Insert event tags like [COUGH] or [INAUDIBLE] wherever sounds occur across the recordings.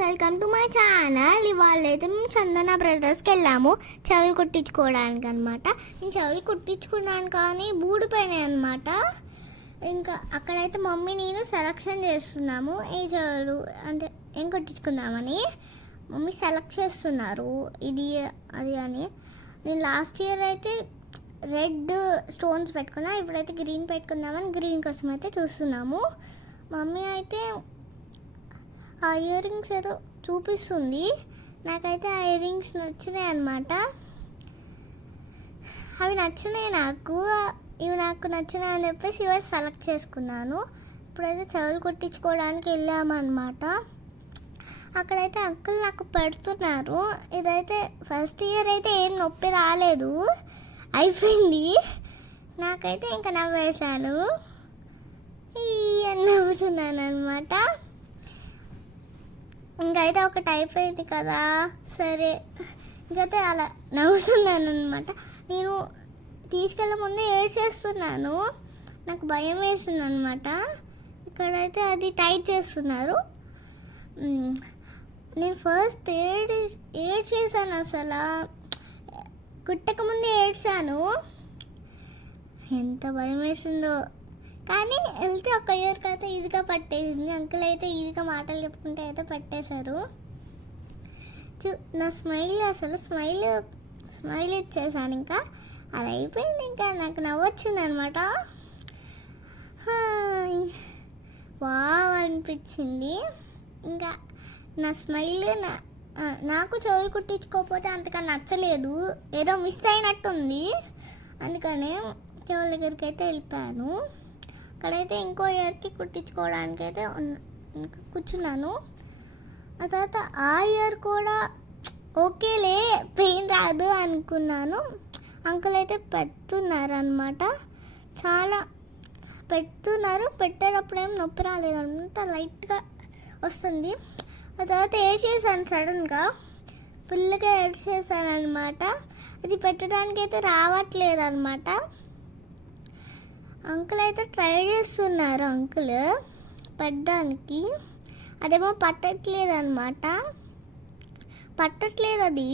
Welcome to my channel. ఇవాళ అయితే మేము చందన బ్రదర్స్కి వెళ్ళాము. చెవులు కుట్టించుకోవడానికి అనమాట నేను చెవులు కుట్టించుకున్నాను కానీ బూడిపోయినాయి అనమాట ఇంకా అక్కడైతే మమ్మీ నేను సెలక్షన్ చేస్తున్నాము. ఈ చెవులు అంటే ఏం కుట్టించుకుందామని. మమ్మీ సెలెక్ట్ చేస్తున్నారు. ఇది అది అని. నేను లాస్ట్ ఇయర్ అయితే రెడ్ స్టోన్స్ పెట్టుకున్నా. ఇప్పుడైతే గ్రీన్ పెట్టుకుందామని గ్రీన్ కోసం అయితే చూస్తున్నాము. మమ్మీ అయితే ఆ ఇయర్ రింగ్స్ ఏదో చూపిస్తుంది. నాకైతే ఆ ఇయర్ రింగ్స్ నచ్చినాయి అనమాట అవి నచ్చినాయి నాకు. ఇవి నాకు నచ్చినాయి అని చెప్పేసి ఇవి సెలెక్ట్ చేసుకున్నాను. ఇప్పుడైతే చెవులు కుట్టించుకోవడానికి వెళ్ళామన్నమాట. అక్కడైతే అంకుల్ నాకు పెడుతున్నారు. ఇదైతే ఫస్ట్ ఇయర్ అయితే ఏం నొప్పి రాలేదు. అయిపోయింది. నాకైతే ఇంకా నవ్వేశాను. ఈ అని నవ్వుతున్నాను అనమాట ఇంకైతే ఒకటి అయిపోయింది కదా. సరే. ఇంకైతే అలా నవ్వుతున్నాను అనమాట నేను తీసుకెళ్ళే ముందే ఏడ్ చేస్తున్నాను నాకు భయం వేసింది అనమాట ఇక్కడైతే అది టైట్ చేస్తున్నారు. నేను ఫస్ట్ ఏడ్ ఏడ్ చేశాను అసలు. కుట్టక ముందే ఏడ్చాను. ఎంత భయం వేసిందో. కానీ వెళ్తే ఒక ఇయర్కి అయితే ఈజీగా పట్టేసింది. అంకుల్ అయితే ఈజీగా మాటలు చెప్పుకుంటే అయితే పట్టేశారు. చూ నా స్మైల్ అసలు స్మైల్ స్మైల్ ఇచ్చేసాను ఇంకా. అది అయిపోయింది ఇంకా. నాకు నవ్వొచ్చింది అనమాట వావ్ అనిపించింది. ఇంకా నా స్మైల్ నా నాకు చెవులు కుట్టించుకోకపోతే అంతగా నచ్చలేదు. ఏదో మిస్ అయినట్టుంది. అందుకనే చెవుల దగ్గరికి అయితే వెళ్ళిపోయాను. అక్కడైతే ఇంకో ఇయర్కి కుట్టించుకోవడానికి అయితే ఇంకా కూర్చున్నాను. ఆ తర్వాత ఆ ఇయర్ కూడా ఓకేలే పెయిన్ రాదు అనుకున్నాను. అంకుల్ అయితే పెడుతున్నారు అనమాట చాలా పెడుతున్నారు పెట్టేటప్పుడు ఏం నొప్పి రాలేదనమాట లైట్గా వస్తుంది. ఆ తర్వాత ఏడ్చేసాను సడన్గా ఫుల్గా ఏడ్చేసాను అనమాట అది పెట్టడానికి అయితే రావట్లేదు అనమాట అంకుల్ అయితే ట్రై చేస్తున్నారు అంకుల్. పడ్డానికి. అదేమో పట్టట్లేదు అనమాట పట్టట్లేదు అది.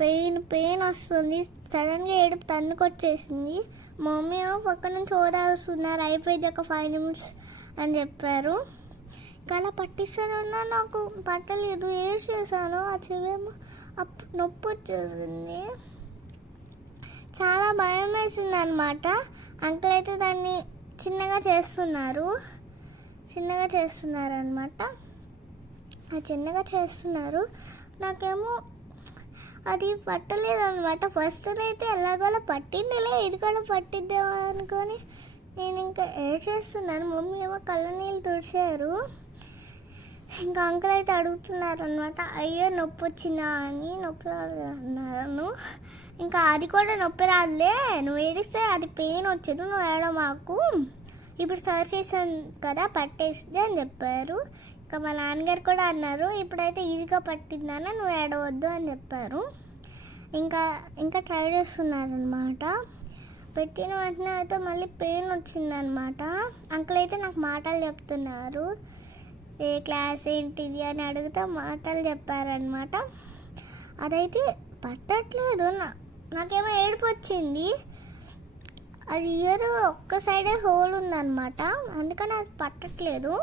పెయిన్ పెయిన్ వస్తుంది. సడన్గా ఏడుపు తన్నుకొచ్చేసింది. వచ్చేసింది మమ్మీ ఏమో పక్క నుంచి ఓదారుస్తున్నారు. అయిపోయింది ఒక ఫైవ్ మినిట్స్ అని చెప్పారు. కానీ పట్టిస్తానన్నా నాకు పట్టలేదు. ఏం చేశాను ఆ చెవేమో అప్పుడు నొప్పి వచ్చేసింది చాలా భయం వేసింది అనమాట అంకుల్ అయితే దాన్ని చిన్నగా చేస్తున్నారు. చిన్నగా చేస్తున్నారు అనమాట ఆ చిన్నగా చేస్తున్నారు. నాకేమో అది పట్టలేదన్నమాట. ఫస్ట్ అయితే ఎలాగోలా పట్టిందిలే ఇది కూడా పట్టిద్దామనుకొని నేను ఇంకా ఏడ్ చేస్తున్నాను? మమ్మీ ఏమో కళ్ళ నీళ్ళు తుడిచారు. ఇంకా అంకుల్ అయితే అడుగుతున్నారు అనమాట అయ్యో నొప్పి వచ్చిందా అని నొప్పి రాలేదు అన్నారు. ఇంకా అది కూడా నొప్పి రాదులే నువ్వు ఏడిస్తే అది పెయిన్ వచ్చేది నువ్వు ఏడ మాకు? ఇప్పుడు సర్చ్ చేశాను కదా పట్టేసింది అని చెప్పారు. ఇంకా మా నాన్నగారు కూడా అన్నారు ఇప్పుడైతే ఈజీగా పట్టిందని నువ్వు ఏడవద్దు అని చెప్పారు. ఇంకా ఇంకా ట్రై చేస్తున్నారు అనమాట పెట్టిన వెంటనే అయితే మళ్ళీ పెయిన్ వచ్చిందనమాట అంకుల్ అయితే నాకు మాటలు చెప్తున్నారు. ఏ క్లాస్ ఏంటిది అని అడిగితే మాటలు చెప్పారనమాట అదైతే పట్టట్లేదు. నా నాకేమో ఏడుపు వచ్చింది. అది ఇయర్ ఒక్క సైడే హోల్ ఉందన్నమాట. అందుకని అది పట్టట్లేదు.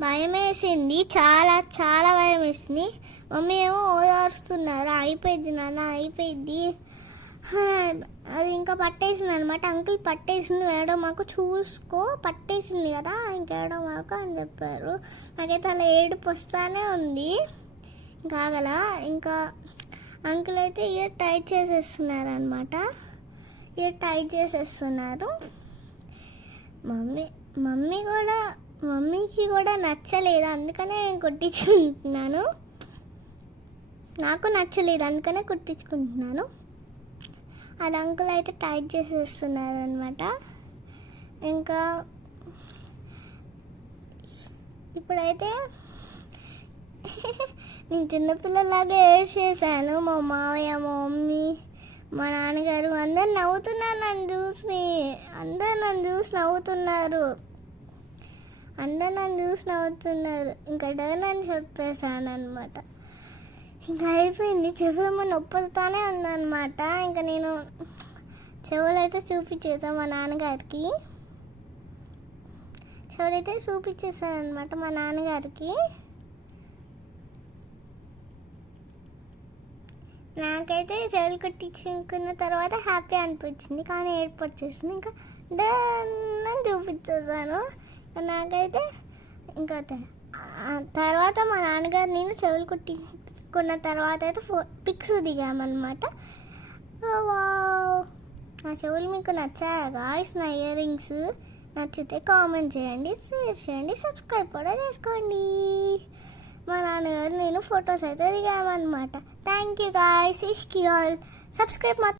భయం వేసింది చాలా చాలా భయం వేసింది మమ్మీ ఏమో ఓదారుస్తున్నారు. అయిపోయింది నాన్న అయిపోయింది అది ఇంకా పట్టేసింది అనమాట అంకుల్ పట్టేసింది వేయడం మాకు చూసుకో పట్టేసింది కదా ఇంకేయడం మాకు అని చెప్పారు. నాకైతే అలా ఏడుపు వస్తానే ఉంది. ఇంకా ఆగల? ఇంకా అంకుల్ అయితే ఇయర్ టైట్ చేసేస్తున్నారు అనమాట ఇయర్ టైట్ చేసేస్తున్నారు. మమ్మీ మమ్మీ కూడా మమ్మీకి కూడా నచ్చలేదు. అందుకనే నేను కుట్టించుకుంటున్నాను. నాకు నచ్చలేదు అందుకనే కుట్టించుకుంటున్నాను. అది అంకుల్ అయితే టైట్ చేసేస్తున్నారు అనమాట ఇంకా ఇప్పుడైతే [LAUGHS] నేను చిన్నపిల్లలాగా ఏడ్ చేశాను. మా మావయ్య మా మమ్మీ మా నాన్నగారు అందరు నవ్వుతున్నారు నన్ను చూసి. అందరు నన్ను చూసి నవ్వుతున్నారు. అందరు నన్ను చూసి నవ్వుతున్నారు. ఇంకా డన్ అని చెప్పేశాను అనమాట ఇంకా అయిపోయింది. చెవులు నొప్పులతోనే ఉందన్నమాట. ఇంకా నేను చెవులు అయితే చూపించేసాను మా నాన్నగారికి. చెవులైతే చూపించేసాను అనమాట మా నాన్నగారికి. నాకైతే చెవులు కుట్టించుకున్న తర్వాత హ్యాపీ అనిపించింది. కానీ ఏడుపు వచ్చేసింది ఇంకా దాన్ని చూపించేసాను నాకైతే ఇంకా తర్వాత మా నాన్నగారు నేను చెవులు కుట్టించుకున్న తర్వాత అయితే ఫో పిక్స్ దిగామన్నమాట. వావ్. నా చెవులు మీకు నచ్చాయా గాయస్ నా ఇయర్ రింగ్స్ నచ్చితే కామెంట్ చేయండి షేర్ చేయండి సబ్స్క్రైబ్ కూడా చేసుకోండి. మా నాన్నగారు నేను ఫొటోస్ అయితే దిగామన్నమాట. థ్యాంక్ యూ గాయస్ ఇష్కి ఆల్ సబ్స్క్రైబ్ మా